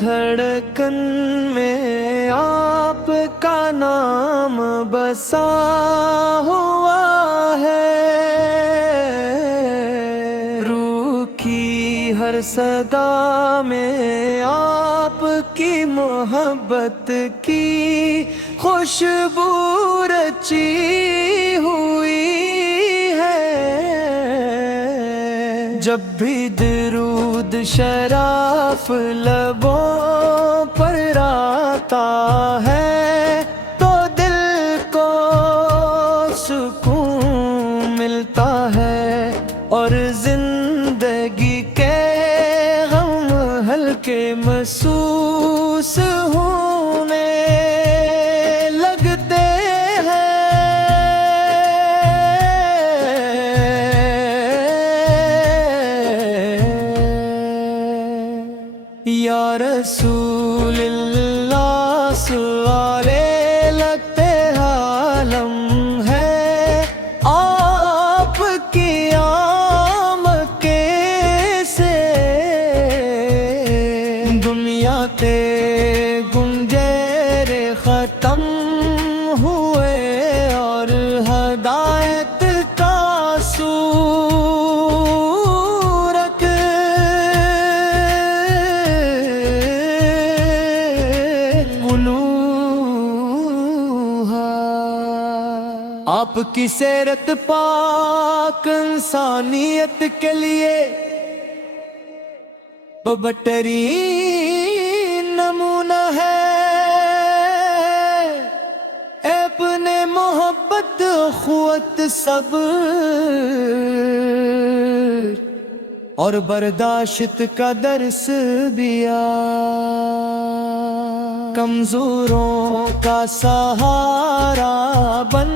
دھڑکن میں آپ کا نام بسا ہوا ہے، روح کی ہر صدا میں آپ کی محبت کی خوشبو رچی ہوئی ہے۔ جب بھی درود شرف لبوں پر آتا ہے تو دل کو سکون ملتا ہے، اور زندگی کے غم ہلکے محسوس ہونے لگتے یا رسول اللہ سوالے لگتے عالم ہے آپ کی آمد سے، دنیا تے گنجیر ختم ہوئے اور ہدایت کا سورج آپ کی سیرت پاک انسانیت کے لیے بہترین نمونہ ہے۔ اپنے محبت اخوت صبر اور برداشت کا درس دیا، کمزوروں کا سہارا بن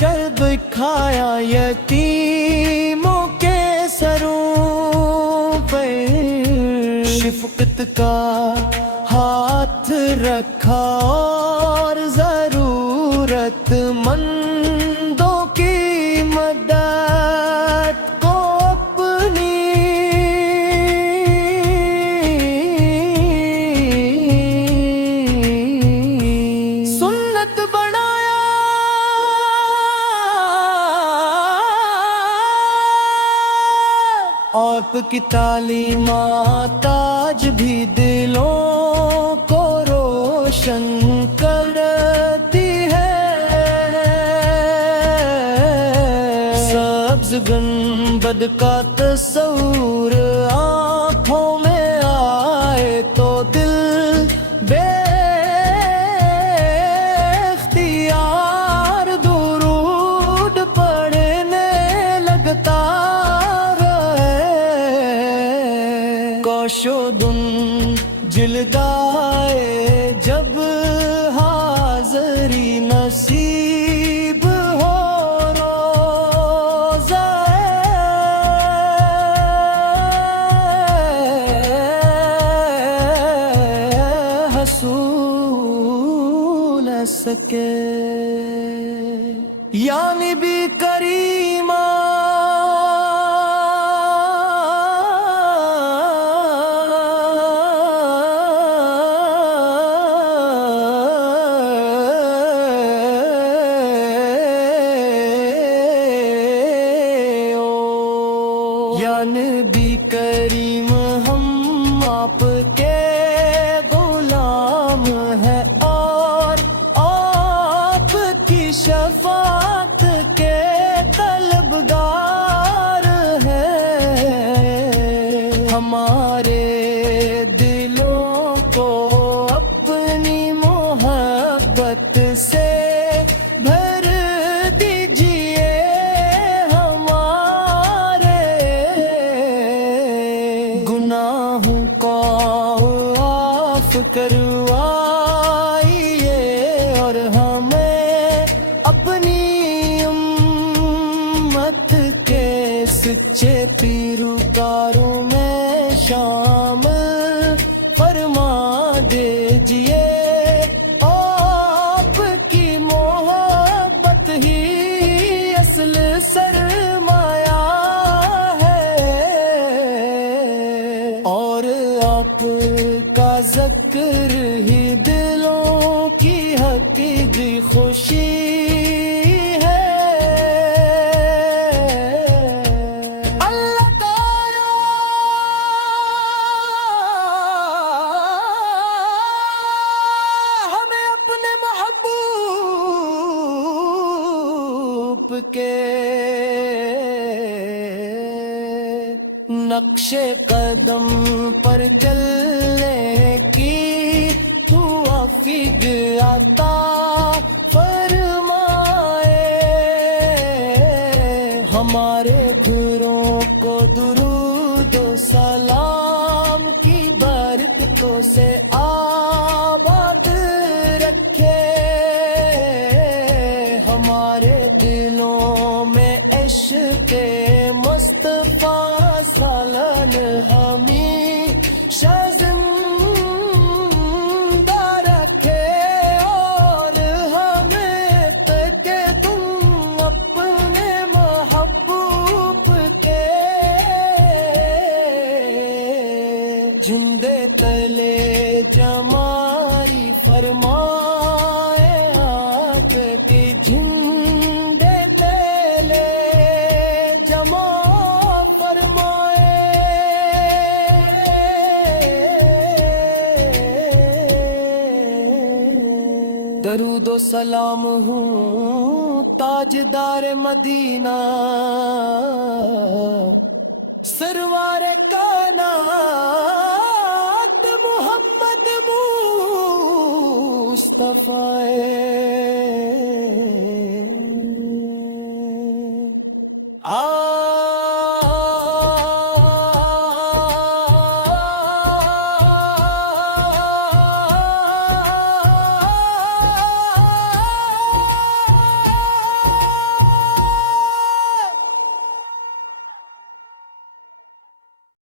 کر دکھایا، یتیموں کے سروں پہ شفقت کا ہاتھ رکھا، اور ضرورت مندوں کی مدد کو اپنی سنت بنایا۔ آپ کی تعلیمات آج بھی دلوں کو روشن کرتی ہے، سبز گنبد کا تصور آنکھوں میں آئے تو دل بے اختیار درود پڑھنے لگتا شودن جلدائے جب حاضری نصیب ہو روزہ حصول سکے، یعنی بھی کریمہ نبی کریم ہم آپ کے غلام ہیں، اور آپ کی شفاعت کے طلبگار ہیں۔ ہمارے دلوں کو اپنی محبت سے بھر دیجئے، گناہوں کو معاف کروائیے، اور ہمیں اپنی امت کے سچے پیروکاروں میں شامل فرما دیجئے۔ آپ کی محبت ہی اصل سرمایہ ہے، اور آپ آپ کا ذکر ہی دلوں کی حقیقی خوشی ہے اللہ تعالی ہمیں اپنے محبوب کے نقش قدم پر چلنے کی توفیق عطا فرمائے ہمارے گھروں کو درود و سلام کی برکتوں سے آباد رکھے ہمارے دلوں میں عشق مصطفیٰ سالن ہمیشہ زندہ رکھے اور ہمیں کہ تم اپنے محبوب کے جندے تلے جماری فرمائے آپ کی جندے تلے جما درود و سلام ہوں تاجدار مدینہ سرور کائنات محمد مصطفیٰ